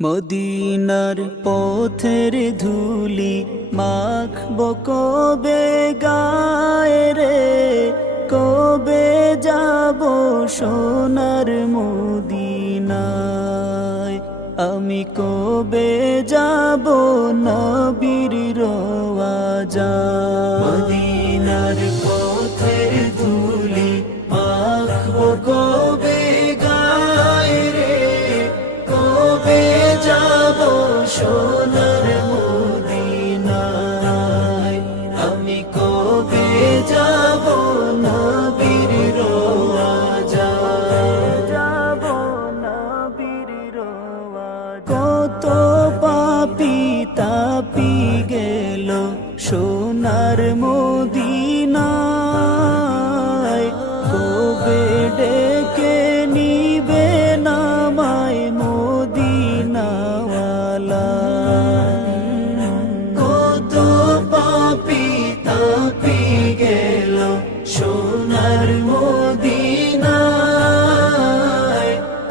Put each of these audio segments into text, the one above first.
মদিনার পথের ধুলি মাখবো কবে গায়ে রে, কবে যাব সোনার মদিনায়। আমি কবে যাব নবীর রওয়াজায়। মদিনার পথের ধুলি মাখবো কবে গায়ে রে, কবে যাব সোনার মদিনায়। আমি কবে যাব নবীর রওয়াজায়, যাব নবীর রওয়াজায়। কত পাপী তাপি গেল সোনার মদিনায়, কবে ডেকে নিবে নামায় মদিনাওয়ালা। কত পাপী তাপি গেল সোনার মদিনায়,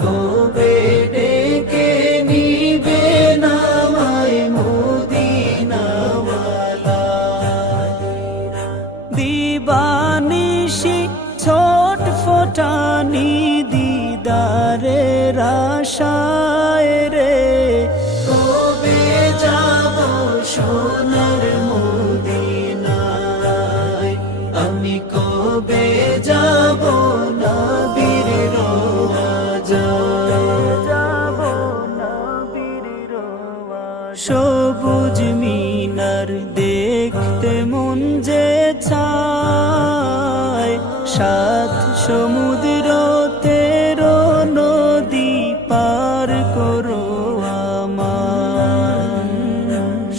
কবে ডেকে নিবে নামায় মদিনাওয়ালা। দিবানিশি ছোট ফোটানি দিদারের আশায় রে, কবে যাব সোনার মদিনায়। আমি কবে যাব নবীর রওয়াজায়, যাব নবীর রওয়াজায়। সবুজ মিনার দেখতে মন যে চায়, সাত সমুদ্র তেরো নদী পার করো আমার।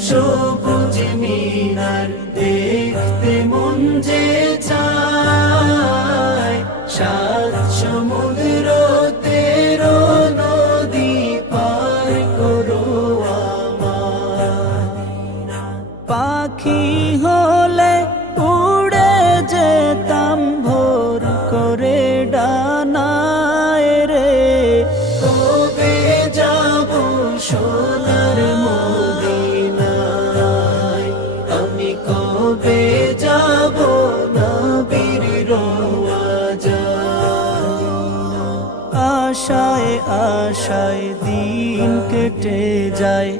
সবুজ মিনার দেখতে মন যে চায়, সাত সমুদ্র তেরো নদী পার করো আমার। পাখি হলে উড়ে যেতাম ভোর করে ডানায় রে, কবে যাব সোনার মদিনায়। আমি কবে যাব নবীর রওয়াজায়। আশায় আশায় দিন কেটে যায়,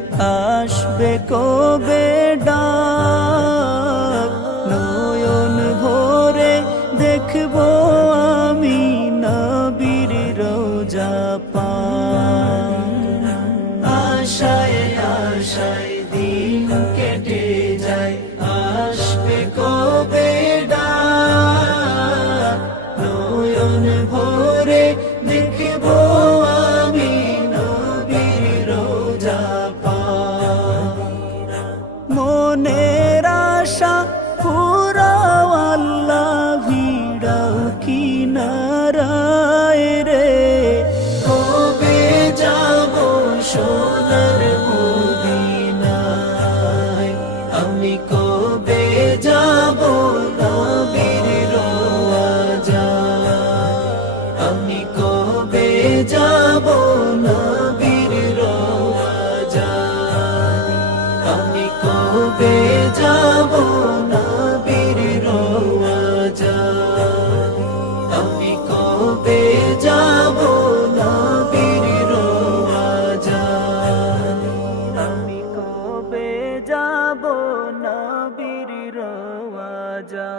আসবে কবে ডাক। নয়ন ভরে দেখবো আমি নবীর রওজা পাক। আশায় আশায় দিন কেটে যায়, আসবে কবে ডাক। নয়ন ভরে দেখবো আমি নবীর রওজা পাক। মনের আশা পুরাও আল্লাহ, ভিড়াও কিনারায় রে, কবে যাব সোনার মদিনায়। আমি কবে যাব নবীর রওয়াজায়। আমি কবে যাব নবীর রওয়াজায়। আমি কবে যাব নবীর রওয়াজায়। আমি কবে যাব নবীর রওয়াজায়। আমি কবে যাব নবীর রওয়াজায়।